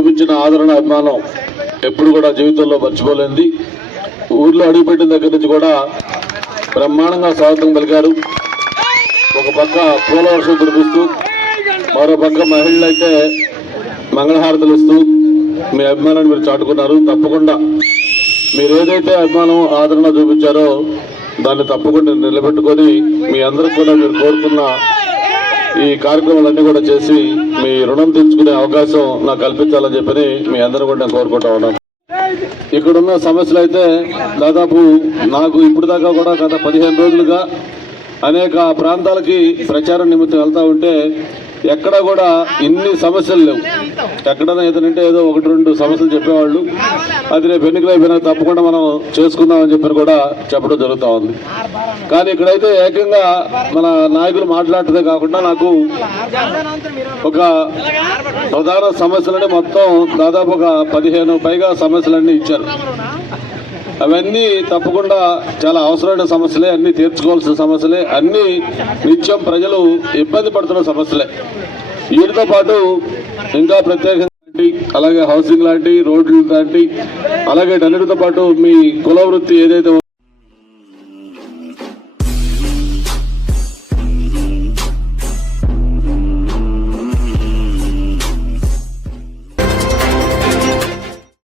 చూపించిన ఆదరణ అభిమానం ఎప్పుడు కూడా జీవితంలో మర్చిపోలేంది. ఊర్లో అడుగుపెట్టిన దగ్గర నుంచి కూడా బ్రహ్మాండంగా స్వాగతం పలికారు. ఒక పక్క పూల వర్షం కురిపిస్తూ, మరో పక్క మహిళలు అయితే మంగళహారతులు ఇస్తూ మీ అభిమానాన్ని మీరు చాటుకున్నారు. తప్పకుండా మీరు ఏదైతే అభిమానం ఆదరణ చూపించారో దాన్ని తప్పకుండా నిలబెట్టుకొని మీ అందరికి కూడా మీరు కోరుకున్న ఈ కార్యక్రమాలన్నీ కూడా చేసి మీ రుణం తీర్చుకునే అవకాశం నాకు కల్పించాలని చెప్పని మీ అందరూ కూడా నేను కోరుకుంటా ఉన్నాను. ఇక్కడున్న సమస్యలు అయితే దాదాపు నాకు ఇప్పుడు దాకా కూడా గత 15 రోజులుగా అనేక ప్రాంతాలకి ప్రచారం నిమిత్తం వెళ్తా ఉంటే ఎక్కడ కూడా ఇన్ని సమస్యలు లేవు. ఎక్కడైనా ఏదంటే ఏదో 1-2 సమస్యలు చెప్పేవాళ్ళు, అది రేపు ఎన్నికలు అయిపోయినా తప్పకుండా మనం చేసుకుందామని చెప్పి కూడా చెప్పడం జరుగుతూ ఉంది. కానీ ఇక్కడైతే ఏకంగా మన నాయకులు మాట్లాడటమే కాకుండా నాకు ఒక ప్రధాన సమస్యలని మొత్తం దాదాపు ఒక 15 పైగా సమస్యలన్నీ ఇచ్చారు. అవన్నీ తప్పకుండా చాలా అవసరమైన సమస్యలే, అన్ని తీర్చుకోవాల్సిన సమస్యలే, అన్ని నిత్యం ప్రజలు ఇబ్బంది పడుతున్న సమస్యలే. వీటితో పాటు ఇంకా ప్రత్యేకంగా అలాగే హౌసింగ్ లాంటి, రోడ్లు లాంటి, అలాగే అన్నిటితో పాటు మీ కుల వృత్తి ఏదైతే